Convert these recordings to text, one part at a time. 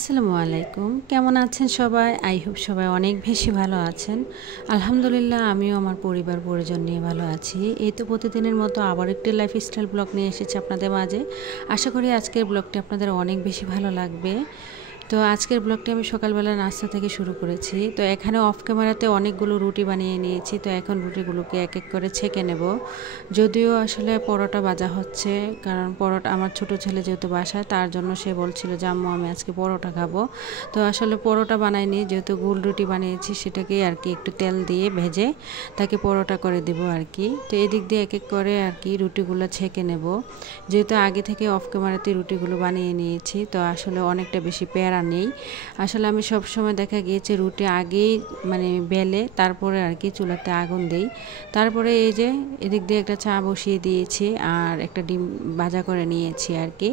আসসালামু আলাইকুম, কেমন আছেন সবাই? আই হোপ সবাই অনেক বেশি ভালো আছেন। আলহামদুলিল্লাহ আমিও আমার পরিবার পরিজন নিয়ে ভালো আছি। এই তো প্রতিদিনের মতো আবার একটি লাইফস্টাইল ব্লগ নিয়ে এসেছি আপনাদের মাঝে। আশা করি আজকের ব্লগটি আপনাদের অনেক বেশি ভালো লাগবে। তো আজকের ব্লগটি আমি সকালবেলা নাস্তা থেকে শুরু করেছি। তো এখানে অফ ক্যামেরাতে অনেকগুলো রুটি বানিয়ে নিয়েছি। তো এখন রুটিগুলোকে এক এক করে ছেঁকে নেব। যদিও আসলে পরোটা ভাজা হচ্ছে, কারণ পরোটা আমার ছোট ছেলে যেহেতু বাসায়, তার জন্য সে বলছিল যে আম্মু আমি আজকে পরোটা খাবো। তো আসলে পরোটা বানাইনি, যেহেতু গোল রুটি বানিয়েছি সেটাকে আর কি একটু তেল দিয়ে ভেজে তাকে পরোটা করে দেবো আর কি। তো এদিক দিয়ে এক এক করে আর কি রুটিগুলো ছেঁকে নেব। যেহেতু আগে থেকে অফ ক্যামেরাতে রুটিগুলো বানিয়ে নিয়েছি, তো আসলে অনেকটা বেশি প্যারা নেই। আসলে আমি সব সময় দেখা গিয়েছে রুটি আগেই মানে বেলে তারপরে আর কি চুলাতে আগুন দেই। তারপরে এই যে এদিক দিয়ে একটা চা বসিয়ে দিয়েছি আর একটা ডিম ভাজা করে নিয়েছি আর কি।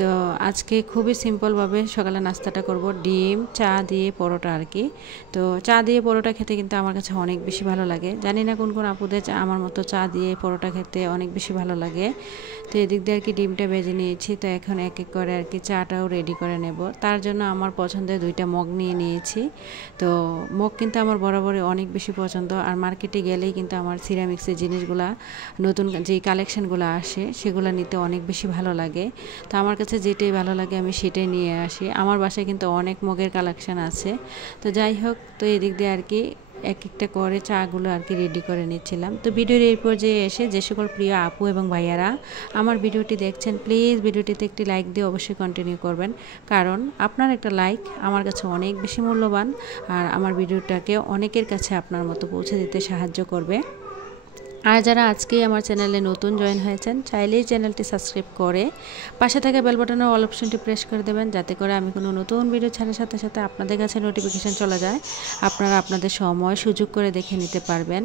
তো আজকে খুবই সিম্পলভাবে সকালে নাস্তাটা করব, ডিম চা দিয়ে পরোটা আর কি। তো চা দিয়ে পরোটা খেতে কিন্তু আমার কাছে অনেক বেশি ভালো লাগে। জানি না কোন কোন আপুদের আমার মতো চা দিয়ে পরোটা খেতে অনেক বেশি ভালো লাগে। তো এদিক দিয়ে আর কি ডিমটা ভেজে নিয়েছি। তো এখন এক এক করে আর কি চাটাও রেডি করে নেব। তার জন্য আমার পছন্দের দুইটা মগ নিয়ে নিয়েছি। তো মগ কিন্তু আমার বরাবরই অনেক বেশি পছন্দ। আর মার্কেটে গেলেই কিন্তু আমার সিরামিক্সের জিনিসগুলা নতুন যেই কালেকশানগুলো আসে সেগুলো নিতে অনেক বেশি ভালো লাগে। তো আমার কাছে যেটাই ভালো লাগে আমি সেটাই নিয়ে আসি। আমার বাসায় কিন্তু অনেক মগের কালেকশান আছে। তো যাই হোক, তো এদিক দিয়ে আর কি এক একটা করে চাগুলো আর কি রেডি করে নিচ্ছিলাম। তো ভিডিওর এই পর্যায়ে এসে যে সকল প্রিয় আপু এবং ভাইয়ারা আমার ভিডিওটি দেখছেন, প্লিজ ভিডিওটিতে একটি লাইক দিয়ে অবশ্যই কন্টিনিউ করবেন, কারণ আপনার একটা লাইক আমার কাছে অনেক বেশি মূল্যবান আর আমার ভিডিওটাকে অনেকের কাছে আপনার মতো পৌঁছে দিতে সাহায্য করবে। আর যারা আজকেই আমার চ্যানেলে নতুন জয়েন হয়েছেন, চাইলেই চ্যানেলটি সাবস্ক্রাইব করে পাশে থাকা বেল বাটনের অল অপশনটি প্রেস করে দেবেন, যাতে করে আমি কোনো নতুন ভিডিও ছাড়ার সাথে সাথে আপনাদের কাছে নোটিফিকেশান চলে যায়, আপনারা আপনাদের সময় সুযোগ করে দেখে নিতে পারবেন।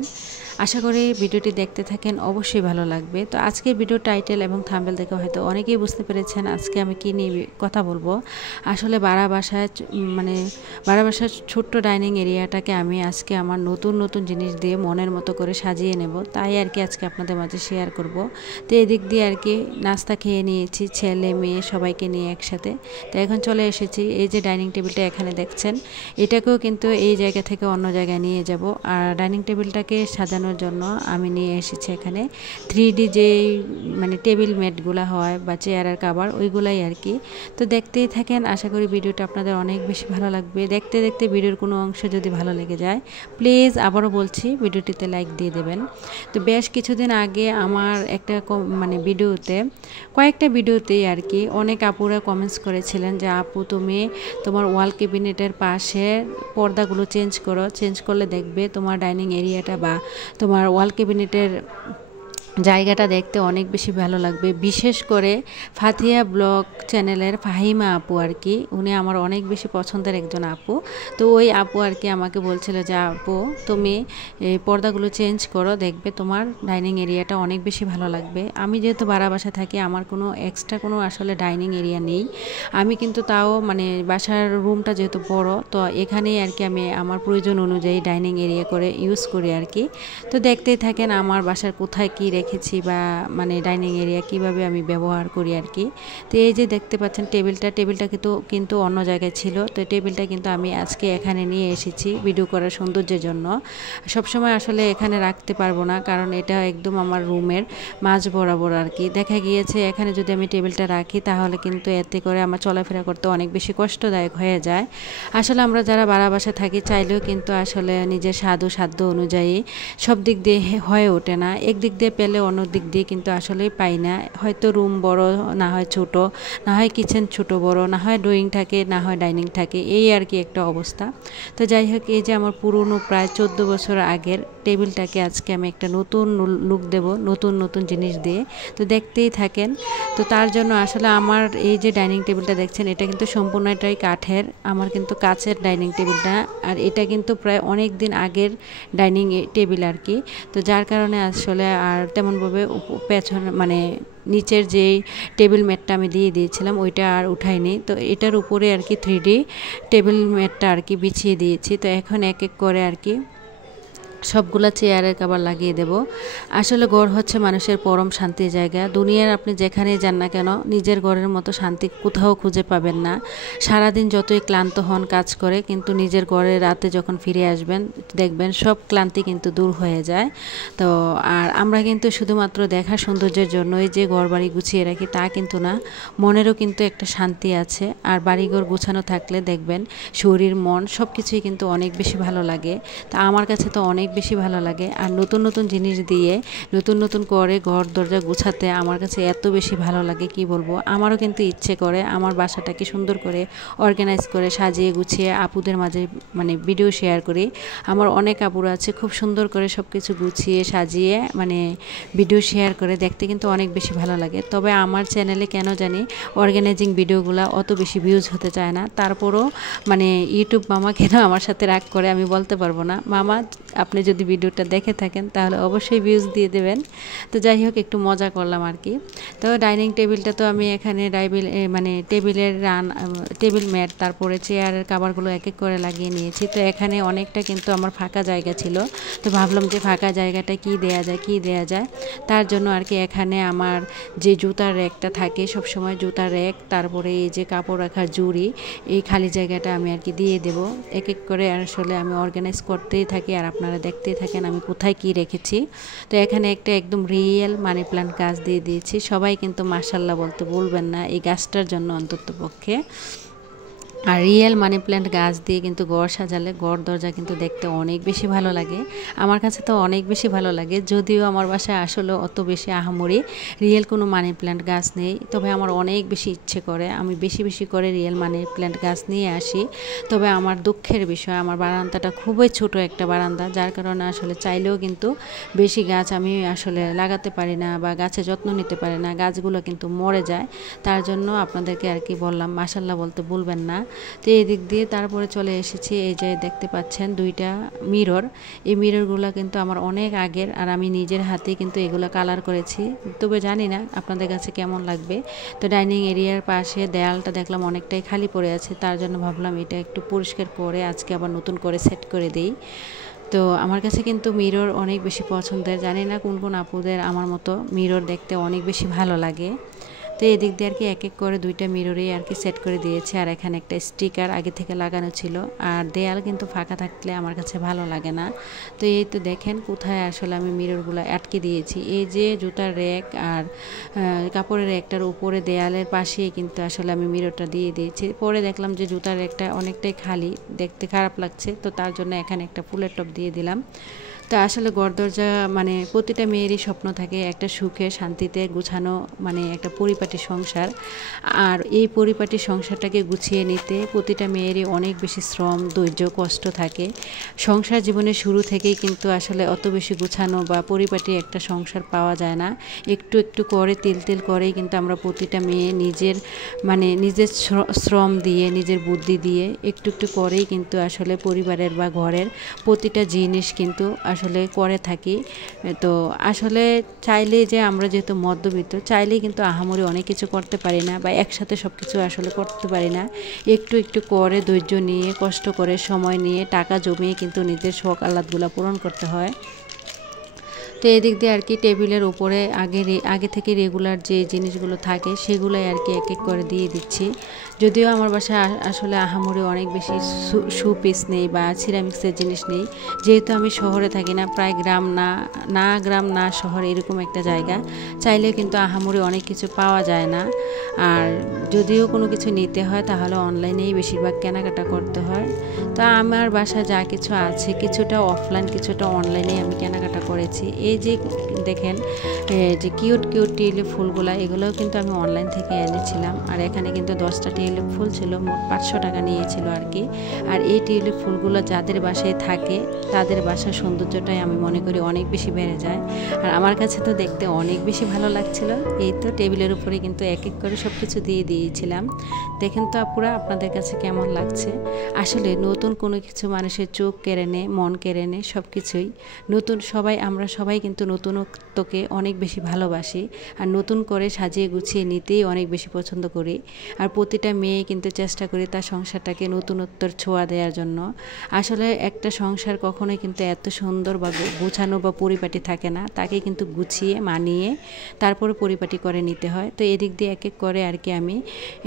আশা করি ভিডিওটি দেখতে থাকেন, অবশ্যই ভালো লাগবে। তো আজকে ভিডিও টাইটেল এবং থাম্বনেল দেখে হয়তো অনেকেই বুঝতে পেরেছেন আজকে আমি কী নিয়ে কথা বলবো। আসলে বাড়া বাসায় ছোট্ট ডাইনিং এরিয়াটাকে আমি আজকে আমার নতুন নতুন জিনিস দিয়ে মনের মতো করে সাজিয়ে নেব, তাই আর কি আজকে আপনাদের মাঝে শেয়ার করব। তো এদিক দিয়ে আর কি নাস্তা খেয়ে নিয়েছি ছেলে মেয়ে সবাইকে নিয়ে একসাথে। তো এখন চলে এসেছি এই যে ডাইনিং টেবিলটা এখানে দেখছেন, এটাকেও কিন্তু এই জায়গা থেকে অন্য জায়গায় নিয়ে যাব। আর ডাইনিং টেবিলটাকে সাজানোর জন্য আমি নিয়ে এসেছি এখানে 3D যেই মানে টেবিল ম্যাটগুলো হয় বা চেয়ারের কাভার, ওইগুলাই আর কি। তো দেখতেই থাকেন, আশা করি ভিডিওটা আপনাদের অনেক বেশি ভালো লাগবে। দেখতে দেখতে ভিডিওর কোনো অংশ যদি ভালো লেগে যায়, প্লিজ আবারও বলছি ভিডিওটিতে লাইক দিয়ে দেবেন। তো বেশ কিছুদিন আগে আমার একটা মানে কয়েকটা ভিডিওতেই আর কি অনেক আপুরা কমেন্টস করেছিলেন যে আপু তুমি তোমার ওয়াল ক্যাবিনেটের পাশে পর্দাগুলো চেঞ্জ করলে দেখবে তোমার ডাইনিং এরিয়াটা বা তোমার ওয়াল ক্যাবিনেটের জায়গাটা দেখতে অনেক বেশি ভালো লাগবে। বিশেষ করে ফাতিয়া ব্লগ চ্যানেলের ফাহিমা আপু আর কি, উনি আমার অনেক বেশি পছন্দের একজন আপু। তো ওই আপু আর কি আমাকে বলছিল যে আপু তুমি এই পর্দাগুলো চেঞ্জ করো, দেখবে তোমার ডাইনিং এরিয়াটা অনেক বেশি ভালো লাগবে। আমি যেহেতু ভাড়া বাসা থাকি, আমার কোনো এক্সট্রা কোনো আসলে ডাইনিং এরিয়া নেই। আমি কিন্তু তাও মানে বাসার রুমটা যেহেতু বড়, তো এখানেই আর কি আমি আমার প্রয়োজন অনুযায়ী ডাইনিং এরিয়া করে ইউজ করি আর কি। তো দেখতেই থাকেন আমার বাসার কোথায় কী রেখেছি বা মানে ডাইনিং এরিয়া কিভাবে আমি ব্যবহার করি আর কি। তো এই যে দেখতে পাচ্ছেন টেবিলটা কিন্তু অন্য জায়গায় ছিল। তো টেবিলটা কিন্তু আমি আজকে এখানে নিয়ে এসেছি ভিডিও করার সৌন্দর্যের জন্য। সবসময় আসলে এখানে রাখতে পারবো না, কারণ এটা একদম আমার রুমের মাঝ বরাবর আর কি। দেখা গিয়েছে এখানে যদি আমি টেবিলটা রাখি তাহলে কিন্তু এতে করে আমার চলাফেরা করতে অনেক বেশি কষ্টদায়ক হয়ে যায়। আসলে আমরা যারা ভাড়া বাসায় থাকি চাইলেও কিন্তু আসলে নিজের সাধ্য অনুযায়ী সব দিক দিয়ে হয়ে ওঠে না। একদিক দিয়ে পেলে অন্য দিক দিয়ে কিন্তু আসলেই পাই না। হয়তো রুম বড়, না হয় ছোট, না হয় কিচেন ছোট বড়, না হয় ড্রয়িং থাকে, না হয় ডাইনিং থাকে, এই আর কি একটা অবস্থা। তো যাই হোক, এই যে আমার পুরনো প্রায় 14 বছর আগের টেবিলটাকে আজকে আমি একটা নতুন লুক দেব, নতুন নতুন জিনিস দিয়ে। তো দেখতেই থাকেন। তো তার জন্য আসলে আমার এই যে ডাইনিং টেবিলটা দেখছেন, এটা কিন্তু সম্পূর্ণটাই কাঠের। আমার কিন্তু কাচের ডাইনিং টেবিলটা, আর এটা কিন্তু প্রায় অনেক দিন আগের ডাইনিং টেবিল আর কি। তো যার কারণে আসলে আর তেমনভাবে পেছনে মানে নিচের যেই টেবিল ম্যাটটা আমি দিয়ে দিয়েছিলাম ওইটা আর উঠাইনি। তো এটার উপরে আর কি 3D টেবিল ম্যাটটা আর কি বিছিয়ে দিয়েছি। তো এখন এক এক করে আর কি সবগুলা চেয়ারের কভার লাগিয়ে দেব। আসলে ঘর হচ্ছে মানুষের পরম শান্তির জায়গা। দুনিয়ার আপনি যেখানেই যান না কেন নিজের ঘরের মতো শান্তি কোথাও খুঁজে পাবেন না। সারাদিন যতই ক্লান্ত হন কাজ করে, কিন্তু নিজের ঘরে রাতে যখন ফিরে আসবেন দেখবেন সব ক্লান্তি কিন্তু দূর হয়ে যায়। তো আর আমরা কিন্তু শুধুমাত্র দেখার সৌন্দর্যের জন্যই যে ঘর বাড়ি গুছিয়ে রাখি তা কিন্তু না, মনেরও কিন্তু একটা শান্তি আছে। আর বাড়িঘর গুছানো থাকলে দেখবেন শরীর মন সব কিছুই কিন্তু অনেক বেশি ভালো লাগে। তা আমার কাছে তো অনেক বেশি ভালো লাগে। আর নতুন নতুন জিনিস দিয়ে নতুন নতুন করে ঘর দরজা গুছাতে আমার কাছে এত বেশি ভালো লাগে কি বলবো। আমারও কিন্তু ইচ্ছে করে আমার বাসাটাকে সুন্দর করে অর্গানাইজ করে সাজিয়ে গুছিয়ে আপুদের মাঝে মানে ভিডিও শেয়ার করি। আমার অনেক আপুরা আছে খুব সুন্দর করে সব কিছু গুছিয়ে সাজিয়ে মানে ভিডিও শেয়ার করে, দেখতে কিন্তু অনেক বেশি ভালো লাগে। তবে আমার চ্যানেলে কেন জানি অর্গানাইজিং ভিডিওগুলো অত বেশি ভিউজ হতে চায় না। তারপরও মানে ইউটিউব মামা কেন আমার সাথে রাগ করে আমি বলতে পারবো না। মামা আপনি যদি ভিডিওটা দেখে থাকেন তাহলে অবশ্যই ভিউজ দিয়ে দেবেন। তো যাই হোক একটু মজা করলাম আর কি। তো ডাইনিং টেবিলটা তো আমি এখানে মানে টেবিল ম্যাট তারপরে চেয়ারের কাভারগুলো এক এক করে লাগিয়ে নিয়েছি। তো এখানে অনেকটা কিন্তু আমার ফাঁকা জায়গা ছিল। তো ভাবলাম যে ফাঁকা জায়গাটা কি দেয়া যায় তার জন্য আর কি এখানে আমার যে জুতার র্যাকটা থাকে সবসময় জুতার র্যাক, তারপরে এই যে কাপড় রাখার জুড়ি, এই খালি জায়গাটা আমি আর কি দিয়ে দেব। এক এক করে আসলে আমি অর্গানাইজ করতেই থাকি আর আপনারা দেখতেই থাকেন আমি কোথায় কি রেখেছি। তো এখানে একটা একদম রিয়েল মানি প্ল্যান্ট গাছ দিয়ে দিয়েছি। সবাই কিন্তু মাশাআল্লাহ বলতে বলবেন না এই গাছটার জন্য অন্ততপক্ষে। আর রিয়েল মানি প্ল্যান্ট গাছ দিয়ে কিন্তু ঘর সাজালে ঘর দরজা কিন্তু দেখতে অনেক বেশি ভালো লাগে। আমার কাছে তো অনেক বেশি ভালো লাগে, যদিও আমার বাসায় আসলে অত বেশি আহামরি রিয়েল কোনো মানি প্ল্যান্ট গাছ নেই। তবে আমার অনেক বেশি ইচ্ছে করে আমি বেশি বেশি করে রিয়েল মানি প্ল্যান্ট গাছ নিয়ে আসি। তবে আমার দুঃখের বিষয় আমার বারান্দাটা খুবই ছোট একটা বারান্দা, যার কারণে আসলে চাইলেও কিন্তু বেশি গাছ আমি আসলে লাগাতে পারি না বা গাছের যত্ন নিতে পারি না, গাছগুলো কিন্তু মরে যায়। তার জন্য আপনাদেরকে আর কি বললাম মাশাআল্লাহ বলতে ভুলবেন না। তো এই দিক দিয়ে তারপরে চলে এসেছি, এই যে দেখতে পাচ্ছেন দুইটা মিরর। এই মিররগুলো কিন্তু আমার অনেক আগের আর আমি নিজের হাতে কিন্তু এগুলো কালার করেছি। তবে জানি না আপনাদের কাছে কেমন লাগবে। তো ডাইনিং এরিয়ার পাশে দেয়ালটা দেখলাম অনেকটাই খালি পড়ে আছে, তার জন্য ভাবলাম এটা একটু পরিষ্কার করে আজকে আবার নতুন করে সেট করে দেই। তো আমার কাছে কিন্তু মিরর অনেক বেশি পছন্দের, জানি না কোন কোন আপুদের আমার মতো মিরর দেখতে অনেক বেশি ভালো লাগে। তো এদিক দিয়ে আর কি এক এক করে দুইটা মিররেই আর কি সেট করে দিয়েছে। আর এখানে একটা স্টিকার আগে থেকে লাগানো ছিল। আর দেয়াল কিন্তু ফাঁকা থাকলে আমার কাছে ভালো লাগে না। তো এই তো দেখেন কোথায় আসলে আমি মিররগুলো আটকে দিয়েছি। এই যে জুতার র্যাক আর কাপড়ের র্যাকটার উপরে দেয়ালের পাশেই কিন্তু আসলে আমি মিররটা দিয়ে দিয়েছি। পরে দেখলাম যে জুতার র্যাকটা অনেকটাই খালি, দেখতে খারাপ লাগছে, তো তার জন্য এখানে একটা ফুলের টব দিয়ে দিলাম। তো আসলে ঘর দরজা মানে প্রতিটা মেয়েরই স্বপ্ন থাকে একটা সুখে শান্তিতে গুছানো মানে একটা পরিপাটি সংসার। আর এই পরিপাটি সংসারটাকে গুছিয়ে নিতে প্রতিটা মেয়েরই অনেক বেশি শ্রম ধৈর্য কষ্ট থাকে। সংসার জীবনের শুরু থেকেই কিন্তু আসলে অত বেশি গুছানো বা পরিপাটি একটা সংসার পাওয়া যায় না। একটু একটু করে তিল তিল করেই কিন্তু আমরা প্রতিটা মেয়ে নিজের মানে নিজের শ্রম দিয়ে নিজের বুদ্ধি দিয়ে একটু একটু করেই কিন্তু আসলে পরিবারের বা ঘরের প্রতিটা জিনিস কিন্তু আসলে করে থাকি। তো আসলে চাইলে যে আমরা যেহেতু মধ্যবিত্ত চাইলেই কিন্তু আহামরি অনেক কিছু করতে পারি না বা একসাথে সব কিছু আসলে করতে পারি না। একটু একটু করে ধৈর্য নিয়ে কষ্ট করে সময় নিয়ে টাকা জমিয়ে কিন্তু নিজের শখ আহ্লাদগুলো পূরণ করতে হয়। তো এদিক দিয়ে আর কি টেবিলের উপরে আগে থেকে রেগুলার যে জিনিসগুলো থাকে সেগুলোই আর কি এক এক করে দিয়ে দিচ্ছি। যদিও আমার বাসায় আসলে আহামরি অনেক বেশি শোপিস নেই বা সিরামিক্সের জিনিস নেই, যেহেতু আমি শহরে থাকি না, প্রায় গ্রাম না শহর এরকম একটা জায়গা, চাইলেও কিন্তু আহামরি অনেক কিছু পাওয়া যায় না। আর যদিও কোনো কিছু নিতে হয় তাহলে অনলাইনেই বেশিরভাগ কেনাকাটা করতে হয়। তো আমার বাসায় যা কিছু আছে কিছুটা অফলাইন কিছুটা অনলাইনে আমি কেনাকাটা করেছি। এই যে দেখেন যে কিউট কিউট টিউলিপ ফুলগুলা এগুলোও কিন্তু আমি অনলাইন থেকে এনেছিলাম। আর এখানে কিন্তু 10টা টিউলিপ ফুল ছিল, মোট 500 টাকা নিয়েছিল আর কি। আর এই টিউলিপ ফুলগুলো যাদের বাসায় থাকে তাদের বাসার সৌন্দর্যটাই আমি মনে করি অনেক বেশি বেড়ে যায়। আর আমার কাছে তো দেখতে অনেক বেশি ভালো লাগছিল। এই তো টেবিলের উপরে কিন্তু এক এক করে সব কিছু দিয়ে দিয়েছিলাম। দেখেন তো আপুরা আপনাদের কাছে কেমন লাগছে। আসলে নতুন কোনো কিছু মানুষের চোখ কেড়ে নেয়, মন কেড়ে নেয়, সব কিছুই নতুন। আমরা সবাই কিন্তু নতুনত্বকে অনেক বেশি ভালোবাসি, আর নতুন করে সাজিয়ে গুছিয়ে নিতেই অনেক বেশি পছন্দ করি। আর প্রতিটা মেয়ে কিন্তু চেষ্টা করি তার সংসারটাকে নতুনত্বর ছোঁয়া দেওয়ার জন্য। আসলে একটা সংসার কখনোই কিন্তু এত সুন্দর বা গোছানো বা পরিপাটি থাকে না, তাকে কিন্তু গুছিয়ে মানিয়ে তারপরে পরিপাটি করে নিতে হয়। তো এদিক দিয়ে এক এক করে আর কি আমি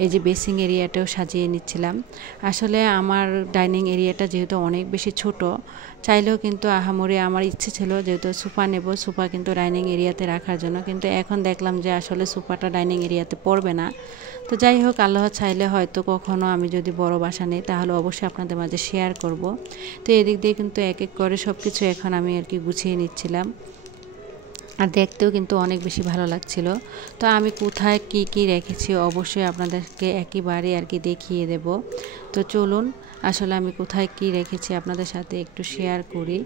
এই যে বেসিং এরিয়াটাও সাজিয়ে নিচ্ছিলাম। আসলে আমার ডাইনিং এরিয়াটা যেহেতু অনেক বেশি ছোট, চাইলেও কিন্তু আহামরি আমার ইচ্ছে ছিল যেহেতু সোফা নেব, সোফা কিন্তু ডাইনিং এরিয়াতে রাখার জন্য, কিন্তু এখন দেখলাম যে আসলে সোফাটা ডাইনিং এরিয়াতে পড়বে না। তো যাই হোক, আল্লাহ চাইলে হয়তো কখনো আমি যদি বড় বাসা নেই তাহলে অবশ্যই আপনাদের মাঝে শেয়ার করব। তো এদিক দিয়ে কিন্তু এক এক করে সব কিছু এখন আমি আর কি গুছিয়ে নিচ্ছিলাম, আর দেখতেও কিন্তু অনেক বেশি ভালো লাগছিল। তো আমি কোথায় কি কি রেখেছি অবশ্যই আপনাদেরকে একেবারে আর কি দেখিয়ে দেব। তো চলুন আসলে আমি কোথায় কি রেখেছি আপনাদের সাথে একটু শেয়ার করি।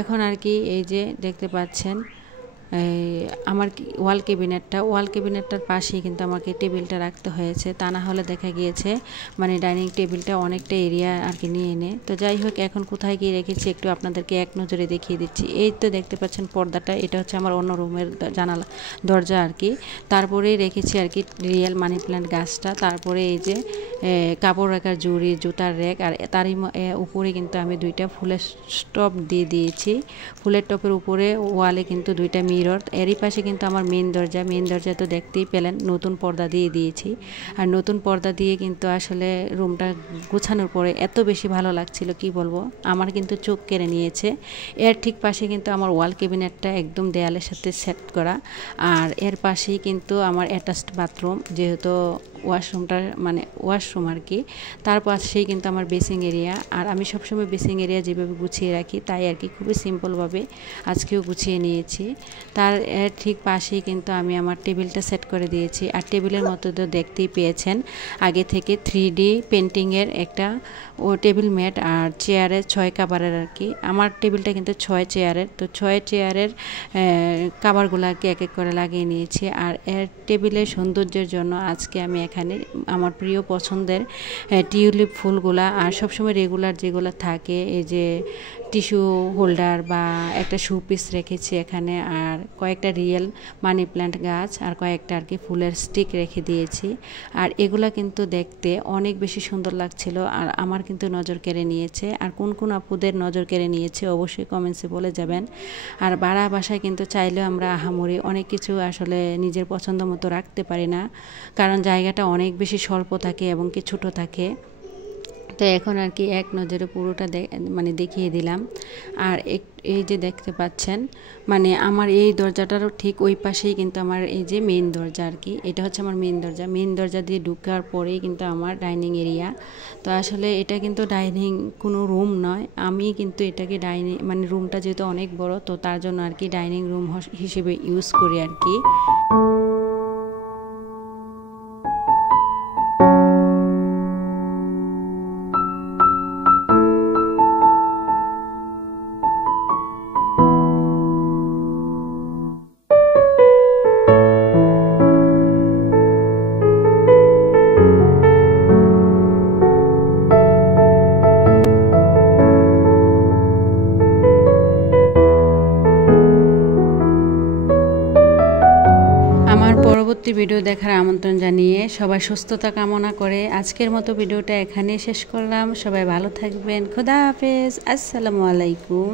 এখন আর কি এই যে দেখতে পাচ্ছেন আমার ওয়াল ক্যাবিনেটটার পাশেই কিন্তু আমাকে টেবিলটা রাখতে হয়েছে, তা না হলে দেখা গিয়েছে মানে ডাইনিং টেবিলটা অনেকটা এরিয়া আর কি নিয়ে নেয়। তো যাই হোক, এখন কোথায় গিয়ে রেখেছি একটু আপনাদেরকে এক নজরে দেখিয়ে দিচ্ছি। এই তো দেখতে পাচ্ছেন পর্দাটা, এটা হচ্ছে আমার অন্য রুমের জানালা দরজা আর কি। তারপরে রেখেছি আর কি রিয়েল মানি প্ল্যান্ট গাছটা। তারপরে এই যে কাপড় রাখার জুড়ি, জুতার র্যাক, আর তারই উপরে কিন্তু আমি দুইটা ফুলের টপ দিয়ে দিয়েছি। ফুলের টপের উপরে ওয়ালে কিন্তু দুইটা মিরর। এরই পাশে কিন্তু আমার মেন দরজা তো দেখতেই পেলেন, নতুন পর্দা দিয়ে দিয়েছি। আর নতুন পর্দা দিয়ে কিন্তু আসলে রুমটা গোছানোর পরে এত বেশি ভালো লাগছিল কি বলবো, আমার কিন্তু চোখ কেড়ে নিয়েছে। এর ঠিক পাশে কিন্তু আমার ওয়াল ক্যাবিনেটটা একদম দেয়ালের সাথে সেট করা, আর এর পাশেই কিন্তু আমার অ্যাটাচড বাথরুম, যেহেতু ওয়াশরুমটা মানে ওয়াশরুম আর কি। তার পাশেই কিন্তু আমার বেসিং এরিয়া, আর আমি সবসময় বেসিং এরিয়া যেভাবে গুছিয়ে রাখি তাই আর কি খুবই সিম্পলভাবে আজকেও গুছিয়ে নিয়েছি। তার ঠিক পাশেই কিন্তু আমি আমার টেবিলটা সেট করে দিয়েছি। আর টেবিলের মতো তো দেখতেই পেয়েছেন আগে থেকে 3D পেন্টিংয়ের একটা টেবিল ম্যাট আর চেয়ারের 6 কাভারের আর কি। আমার টেবিলটা কিন্তু 6 চেয়ারের, তো 6 চেয়ারের কাভারগুলো আর কি এক এক করে লাগিয়ে নিয়েছি। আর এর টেবিলের সৌন্দর্যের জন্য আজকে আমি এখানে আমার প্রিয় পছন্দের টিউলিপ ফুলগুলা, আর সবসময় রেগুলার যেগুলো থাকে এই যে টিস্যু হোল্ডার বা একটা শোপিস রেখেছি এখানে, আর কয়েকটা রিয়েল মানি প্ল্যান্ট গাছ আর কয়েকটা আর কি ফুলের স্টিক রেখে দিয়েছি। আর এগুলা কিন্তু দেখতে অনেক বেশি সুন্দর লাগছিল, আর আমার কিন্তু নজর কেড়ে নিয়েছে। আর কোন কোন আপুদের নজর কেড়ে নিয়েছে অবশ্যই কমেন্টসে বলে যাবেন। আর বাড়া বাসায় কিন্তু চাইলেও আমরা আহামরি অনেক কিছু আসলে নিজের পছন্দ মতো রাখতে পারি না, কারণ জায়গাটা অনেক বেশি স্বল্প থাকে এবং কি ছোটো থাকে। তো এখন আর কি এক নজরে পুরোটা মানে দেখিয়ে দিলাম। আর এই যে দেখতে পাচ্ছেন মানে আমার এই দরজাটারও ঠিক ওই পাশেই কিন্তু আমার এই যে মেইন দরজা আর কি, এটা হচ্ছে আমার মেইন দরজা দিয়ে ঢুকার পরেই কিন্তু আমার ডাইনিং এরিয়া। তো আসলে এটা কিন্তু ডাইনিং কোনো রুম নয়, আমি কিন্তু এটাকে ডাইনিং মানে রুমটা যেহেতু অনেক বড়, তো তার জন্য আর কি ডাইনিং রুম হিসেবে ইউজ করি আর কি। পরবর্তী ভিডিও দেখার আমন্ত্রণ জানিয়ে সবাই সুস্থতা কামনা করে আজকের মতো ভিডিওটা এখানেই শেষ করলাম। সবাই ভালো থাকবেন, খোদা হাফেজ, আসসালামু আলাইকুম।